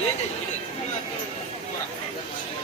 얘네 이래 누구한테 뭐라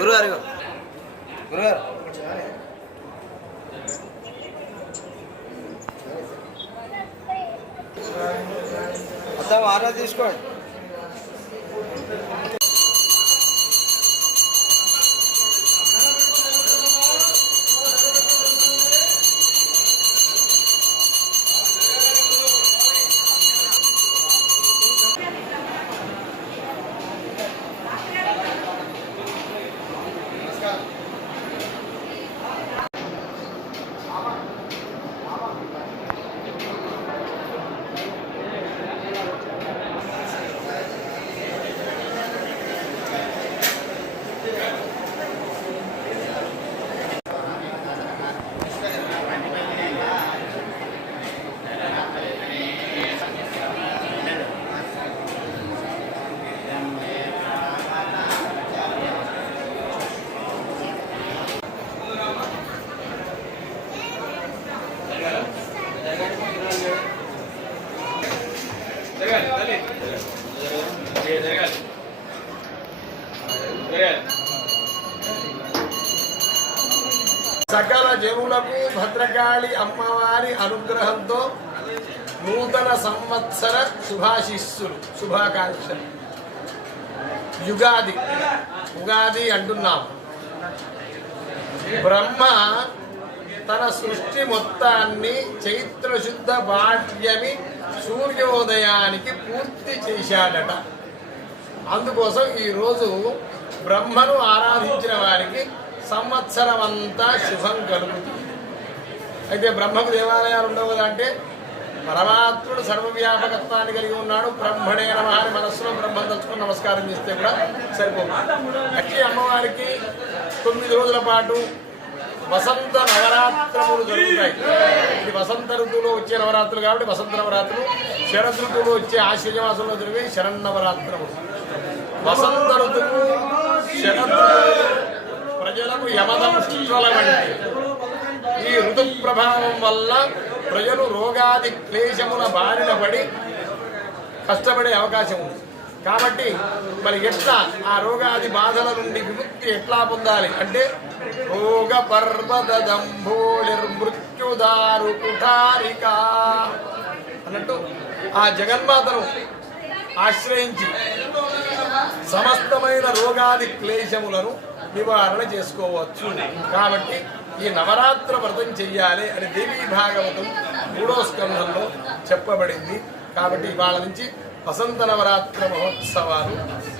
గురుగారు. గురుగారు. మొత్తం ఆరా తీసుకోండి. సకల జనులకు భద్రకాళి అమ్మవారి అనుగ్రహంతో నూతన సంవత్సర శుభాశిస్సులు శుభాకాంక్షలు. యుగాది ఉగాది అంటున్నాం. బ్రహ్మ తన సృష్టి మొత్తాన్ని చైత్ర శుద్ధ సూర్యోదయానికి పూర్తి చేశాడట. అందుకోసం ఈరోజు బ్రహ్మను ఆరాధించిన వారికి సంవత్సరం అంతా శుభం కలుగుతుంది. అయితే బ్రహ్మకు దేవాలయాలు ఉండవు అంటే పరమాత్ముడు సర్వవ్యాపకత్వాన్ని కలిగి ఉన్నాడు. బ్రహ్మణే నమ అని మనస్సులో బ్రహ్మం తలుచుకుని నమస్కారం చేస్తే కూడా సరిపోతుంది అట్టి అమ్మవారికి తొమ్మిది రోజుల పాటు వసంత నవరాత్రములు జరుగుతాయి. వసంత ఋతువులో వచ్చే నవరాత్రులు కాబట్టి వసంత నవరాత్రులు శరత్ ఋతువులో వచ్చే ఆశ్వజ మాసంలో జరిగే శరన్నవరాత్రములు వసంత ఋతువు శరత్ ప్రజలకు యమదంశల ఈ ఋతు ప్రభావం వల్ల ప్రజలు రోగాది క్లేశముల బారిన పడి కష్టపడే అవకాశం ఉంది. కాబట్టి మరి ఎట్లా ఆ రోగాది బాధల నుండి విముక్తి ఎట్లా పొందాలి అంటే రోగ పర్వత దంభోళిర్మృత్యుదారు కుఠారిక అన్నట్టు ఆ జగన్మాతను ఆశ్రయించి సమస్తమైన రోగాది క్లేశములను నివారణ చేసుకోవచ్చు. కాబట్టి ఈ నవరాత్ర వ్రతం చెయ్యాలి అని దేవీ భాగవతం మూడో స్కంధంలో చెప్పబడింది. కాబట్టి ఇవాళ నుంచి వసంత నవరాత్ర మహోత్సవాలు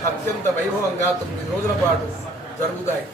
అత్యంత వైభవంగా తొమ్మిది రోజుల పాటు జరుగుతాయి.